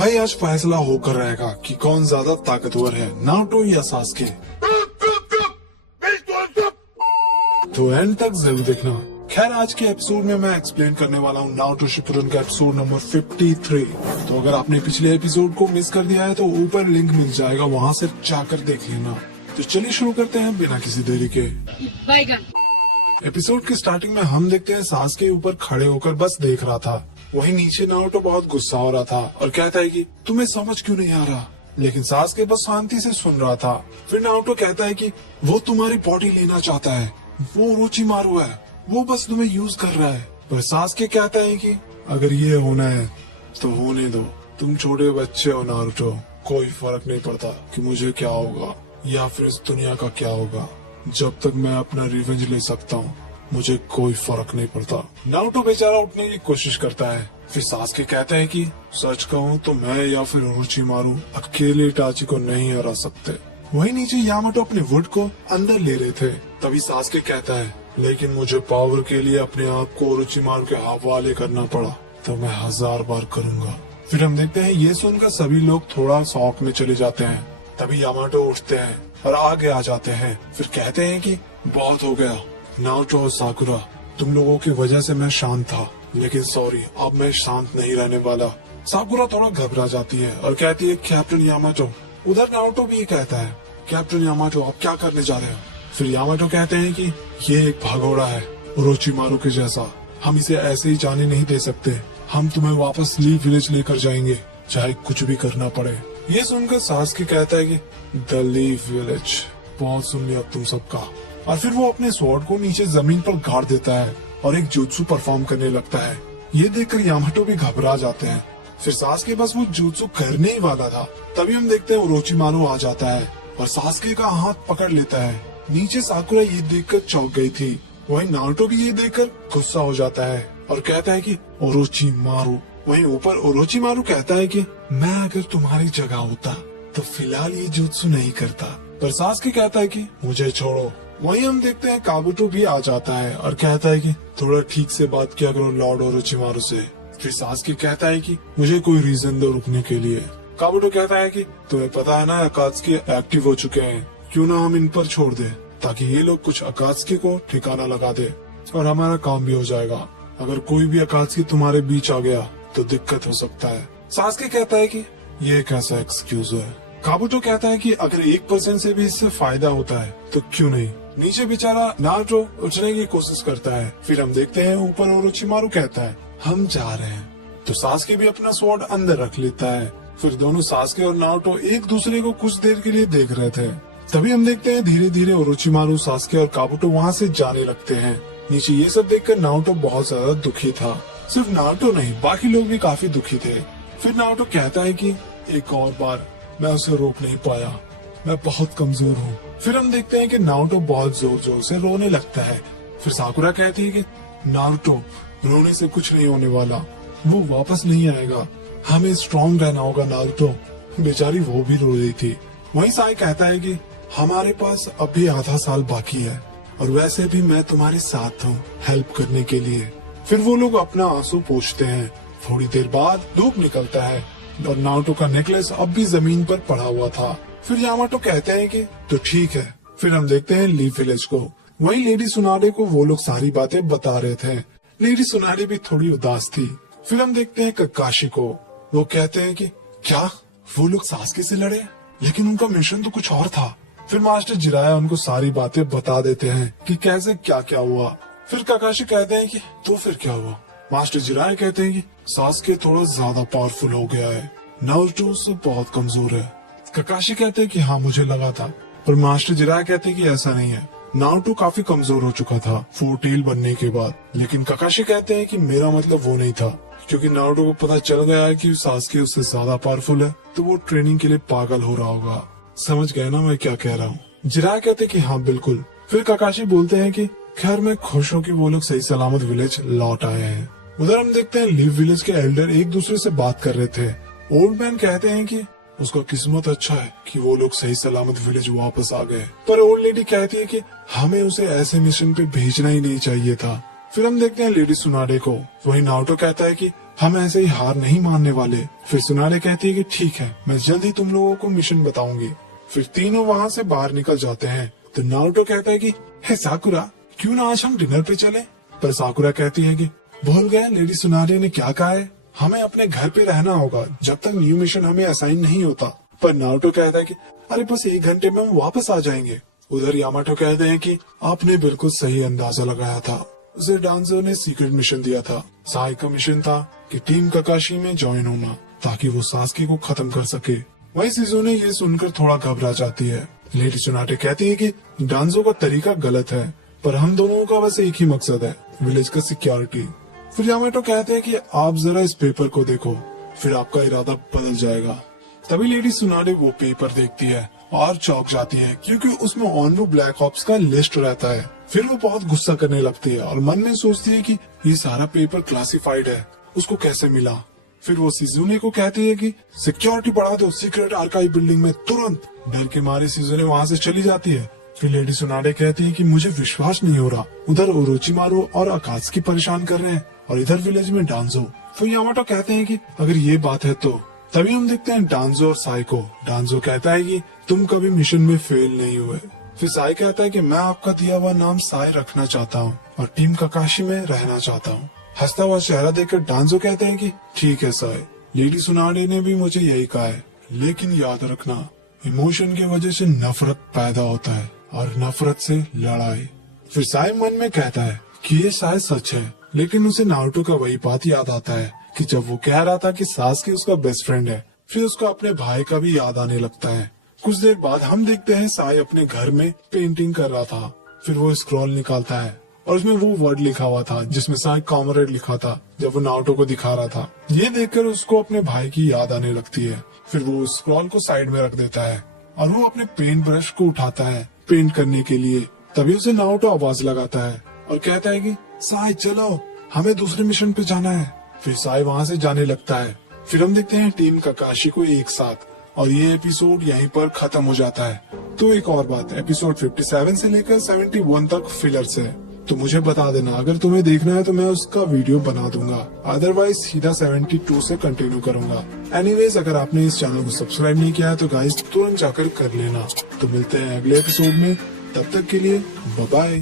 भाई आज फैसला होकर रहेगा कि कौन ज्यादा ताकतवर है, नारुतो या सास्के। तो एंड तक जरूर देखना। खैर आज के एपिसोड में मैं एक्सप्लेन करने वाला हूँ नारुतो शिपुडन का एपिसोड नंबर 53। तो अगर आपने पिछले एपिसोड को मिस कर दिया है तो ऊपर लिंक मिल जाएगा, वहाँ से जाकर देख लेना। तो चलिए शुरू करते हैं बिना किसी देरी के। एपिसोड की स्टार्टिंग में हम देखते हैं सास्के ऊपर खड़े होकर बस देख रहा था। वहीं नीचे नारुतो बहुत गुस्सा हो रहा था और कहता है कि तुम्हें समझ क्यों नहीं आ रहा, लेकिन सास्के बस शांति से सुन रहा था। फिर नारुतो कहता है कि वो तुम्हारी बॉडी लेना चाहता है, वो ओरोचिमारू है, वो बस तुम्हें यूज कर रहा है। पर सास्के कहता है कि अगर ये होना है तो होने दो, तुम छोटे बच्चे हो नारुतो, कोई फर्क नहीं पड़ता कि मुझे क्या होगा या फिर इस दुनिया का क्या होगा। जब तक मैं अपना रिवेंज ले सकता हूँ मुझे कोई फर्क नहीं पड़ता। नारुतो बेचारा उठने की कोशिश करता है। फिर सास्के कहता है कि सच कहूँ तो मैं या फिर ओरोचिमारू अकेले इटाची को नहीं हरा सकते। वहीं नीचे यामाटो अपने वुड को अंदर ले रहे थे, तभी सास्के कहता है लेकिन मुझे पावर के लिए अपने आप को ओरोचिमारू के हवाले करना पड़ा तो मैं 1000 बार करूँगा। फिर हम देखते हैं ये सुनकर सभी लोग थोड़ा शौक में चले जाते हैं। तभी यामाटो उठते हैं और आगे आ जाते हैं। फिर कहते हैं कि बहुत हो गया नारुतो और साकुरा, तुम लोगों की वजह से मैं शांत था, लेकिन सॉरी अब मैं शांत नहीं रहने वाला। साकुरा थोड़ा घबरा जाती है और कहती है कैप्टन यामाटो। उधर नारुतो भी कहता है कैप्टन यामाटो आप क्या करने जा रहे हो। फिर यामाटो कहते हैं कि ये एक भगोड़ा है ओरोचिमारू के जैसा, हम इसे ऐसे ही जाने नहीं दे सकते, हम तुम्हें वापस लीफ विलेज लेकर जाएंगे चाहे कुछ भी करना पड़े। ये सुनकर सास्के कहता है कि द लीफ विलेज, बहुत सुन लिया तुम सबका। और फिर वो अपने स्वॉर्ड को नीचे जमीन पर गाड़ देता है और एक जुत्सु परफॉर्म करने लगता है। ये देखकर यामाटो भी घबरा जाते हैं। फिर सास्के बस वो जुत्सु करने ही वाला था, तभी हम देखते हैं ओरोचिमारू आ जाता है और सास्के का हाथ पकड़ लेता है। नीचे साकुरा ये देखकर चौंक गई थी। वहीं नारुतो भी ये देखकर गुस्सा हो जाता है और कहता है कि ओरोचिमारू। वहीं ऊपर ओरोचिमारू कहता है कि मैं अगर तुम्हारी जगह होता तो फिलहाल ये जुत्सु नहीं करता। पर सास्के कहता है कि मुझे छोड़ो। वहीं हम देखते हैं काबुतो भी आ जाता है और कहता है कि थोड़ा ठीक से बात किया करो लॉर्ड ओरोचिमारू से। फिर सास्के कहता है कि मुझे कोई रीजन दो रुकने के लिए। काबुतो कहता है कि तुम्हें पता है ना अकात्सुकी एक्टिव हो चुके हैं, क्यों ना हम इन पर छोड़ दे ताकि ये लोग कुछ अकात्सुकी को ठिकाना लगा दे और हमारा काम भी हो जाएगा। अगर कोई भी अकात्सुकी तुम्हारे बीच आ गया तो दिक्कत हो सकता है। सास्के कहता है कि ये कैसा एक्सक्यूज है। काबुतो कहता है कि अगर 1% से भी इससे फायदा होता है तो क्यों नहीं। नीचे बेचारा नारुतो उठने की कोशिश करता है। फिर हम देखते हैं ऊपर ओरोचिमारू कहता है हम जा रहे हैं, तो सास्के भी अपना स्वॉर्ड अंदर रख लेता है। फिर दोनों सास्के और नारुतो एक दूसरे को कुछ देर के लिए देख रहे थे। तभी हम देखते हैं धीरे धीरे ओरोचिमारू, सास्के और काबुतो वहाँ से जाने लगते हैं। नीचे ये सब देखकर नारुतो बहुत ज्यादा दुखी था। सिर्फ नारुतो नहीं बाकी लोग भी काफी दुखी थे। फिर नारुतो कहता है कि एक और बार मैं उसे रोक नहीं पाया, मैं बहुत कमजोर हूँ। फिर हम देखते हैं कि नारुतो बहुत जोर जोर से रोने लगता है। फिर साकुरा कहती है कि नारुतो रोने से कुछ नहीं होने वाला, वो वापस नहीं आएगा, हमें स्ट्रॉन्ग रहना होगा नारुतो। बेचारी वो भी रो रही थी। वहीं साई कहता है कि हमारे पास अभी आधा साल बाकी है और वैसे भी मैं तुम्हारे साथ हूँ हेल्प करने के लिए। फिर वो लोग अपना आंसू पोंछते हैं। थोड़ी देर बाद धूप निकलता है और नारुतो का नेकलेस अब भी जमीन पर पड़ा हुआ था। फिर यामाटो कहते हैं कि तो ठीक है। फिर हम देखते हैं लीफ विलेज को। वहीं लेडी सुनाडे को वो लोग सारी बातें बता रहे थे। लेडी सुनाडे भी थोड़ी उदास थी। फिर हम देखते हैं ककाशी को। वो कहते हैं कि क्या वो लोग सास्के से लड़े, लेकिन उनका मिशन तो कुछ और था। फिर मास्टर जिराया उनको सारी बातें बता देते हैं कि कैसे क्या क्या हुआ। फिर ककाशी कहते हैं कि तो फिर क्या हुआ। मास्टर जिराया कहते हैं कि सास्के थोड़ा ज्यादा पावरफुल हो गया है, नारुतो उससे बहुत कमजोर है। ककाशी कहते हैं कि हाँ मुझे लगा था, पर मास्टर जिराया कहते हैं कि ऐसा नहीं है, नारुतो काफी कमजोर हो चुका था 4 टेल बनने के बाद। लेकिन ककाशी कहते हैं कि मेरा मतलब वो नहीं था, क्योंकि नारुतो को पता चल गया है कि सास्के उससे ज्यादा पावरफुल है, तो वो ट्रेनिंग के लिए पागल हो रहा होगा। समझ गए ना मैं क्या कह रहा हूँ। जिराया कहते हैं कि हाँ बिल्कुल। फिर ककाशी बोलते हैं कि खैर मैं खुश हूँ कि वो लोग सही सलामत विलेज लौट आए हैं। उधर हम देखते हैं लीफ विलेज के एल्डर एक दूसरे से बात कर रहे थे। ओल्ड मैन कहते हैं कि उसका किस्मत अच्छा है कि वो लोग सही सलामत विलेज वापस आ गए, पर ओल्ड लेडी कहती है कि हमें उसे ऐसे मिशन पे भेजना ही नहीं चाहिए था। फिर हम देखते हैं लेडी सुनाडे को। वहीं नारुतो कहता है कि हम ऐसे ही हार नहीं मानने वाले। फिर सुनारे कहती है कि ठीक है, मैं जल्द ही तुम लोगों को मिशन बताऊंगी। फिर तीनों वहाँ से बाहर निकल जाते हैं। तो नारुतो कहता है कि हे साकुरा, क्यों ना आज हम डिनर पे चले। पर साकुरा कहती है कि भूल गया लेडी सुनारे ने क्या कहा है, हमें अपने घर पे रहना होगा जब तक न्यू मिशन हमें असाइन नहीं होता। पर नारुतो कहता है कि अरे बस 1 घंटे में हम वापस आ जाएंगे। उधर यामाटो कहते हैं कि आपने बिल्कुल सही अंदाजा लगाया था, उसे डांजो ने सीक्रेट मिशन दिया था। साई का मिशन था कि टीम काकाशी में ज्वाइन होना ताकि वो सास्के को खत्म कर सके। वही शिजुने ये सुनकर थोड़ा घबरा जाती है। लेडी सुनाटे कहती है कि डांजो का तरीका गलत है, पर हम दोनों का बस एक ही मकसद है, विलेज का सिक्योरिटी। फिर यामाटो कहते हैं कि आप जरा इस पेपर को देखो, फिर आपका इरादा बदल जाएगा। तभी लेडी सुनाटे वो पेपर देखती है और चौंक जाती है, क्योंकि उसमें ऑनरू ब्लैक ऑप्स का लिस्ट रहता है। फिर वो बहुत गुस्सा करने लगती है और मन में सोचती है कि ये सारा पेपर क्लासिफाइड है, उसको कैसे मिला। फिर वो शिजुने को कहती है कि सिक्योरिटी बढ़ा दो सीक्रेट आर्काइव बिल्डिंग में तुरंत। डर के मारे शिजुने वहाँ से चली जाती है। फिर लेडी सुनाटे कहती है कि मुझे विश्वास नहीं हो रहा, उधर ओरोचिमारू और आकात्सुकी परेशान कर रहे हैं और इधर विलेज में डांजो। फिर यामाटो कहते हैं कि अगर ये बात है तो। तभी हम देखते हैं डांजो और साई को। डांजो कहता है कि तुम कभी मिशन में फेल नहीं हुए। फिर साई कहता है कि मैं आपका दिया हुआ नाम साई रखना चाहता हूँ और टीम काकाशी में रहना चाहता हूँ। हंसता हुआ चेहरा देखकर डांजो कहते हैं कि ठीक है साई, लेडी सुनाडे ने भी मुझे यही कहा है, लेकिन याद रखना इमोशन की वजह से नफरत पैदा होता है और नफरत से लड़ाई। फिर साई मन में कहता है कि ये शायद सच है, लेकिन उसे नारुतो का वही बात याद आता है कि जब वो कह रहा था कि सास्के उसका बेस्ट फ्रेंड है। फिर उसको अपने भाई का भी याद आने लगता है। कुछ देर बाद हम देखते हैं साई अपने घर में पेंटिंग कर रहा था। फिर वो स्क्रॉल निकालता है और उसमें वो वर्ड लिखा हुआ था जिसमें साई कॉमरेड लिखा था, जब वो नारुतो को दिखा रहा था। ये देखकर उसको अपने भाई की याद आने लगती है। फिर वो स्क्रॉल को साइड में रख देता है और वो अपने पेंट ब्रश को उठाता है पेंट करने के लिए। तभी उसे नारुतो आवाज लगाता है और कहता है कि साई चलो, हमें दूसरे मिशन पे जाना है। फिर साई वहाँ से जाने लगता है। फिर हम देखते हैं टीम काकाशी को एक साथ, और ये एपिसोड यहीं पर खत्म हो जाता है। तो एक और बात, एपिसोड 57 से लेकर 71 तक फिलर्स है, तो मुझे बता देना, अगर तुम्हें देखना है तो मैं उसका वीडियो बना दूंगा, अदरवाइज सीधा 72 से कंटिन्यू करूंगा। एनीवेज, अगर आपने इस चैनल को सब्सक्राइब नहीं किया है तो गाइस तुरंत जाकर कर लेना। तो मिलते हैं अगले एपिसोड में, तब तक के लिए बाय बाय।